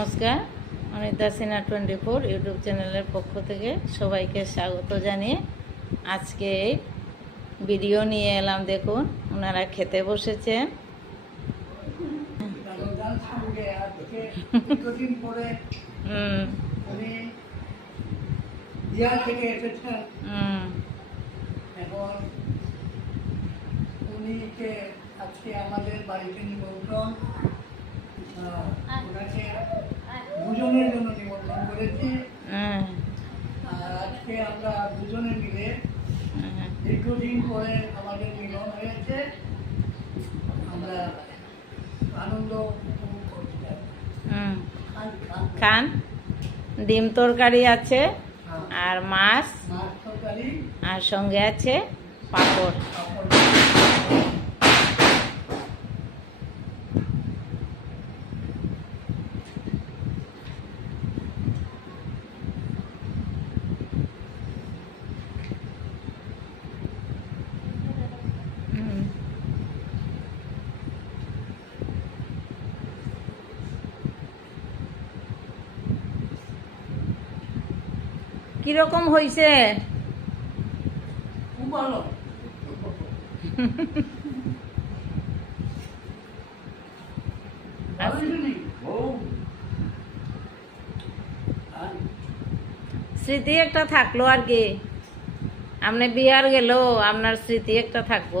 নমস্কার, অনিতা সিনহা 24 ইউটিউব চ্যানেলের পক্ষ থেকে সবাইকে স্বাগত জানিয়ে আজকে এই ভিডিও নিয়ে এলাম। দেখুন, ওনারা খেতে বসেছেন। আজকে আমাদের বাড়িতে নিমন্ত্রণ, ওনাকে দুজনের জন্য নিমন্ত্রণ করেছি। আর আজকে আমরা দুজনে মিলে দীর্ঘদিন পরে আমাদের মিলন হয়েছে, আমরা আনন্দ উপভোগ করছি। খান, ডিম তরকারি আছে আর মাছ তরকারি আর সঙ্গে আছে পাঁপড়। কিরকম হয়েছে? খুব ভালো। স্মৃতি একটা থাকলো আর কি, আপনি বিহার গেলেও আপনার স্মৃতি একটা থাকবো।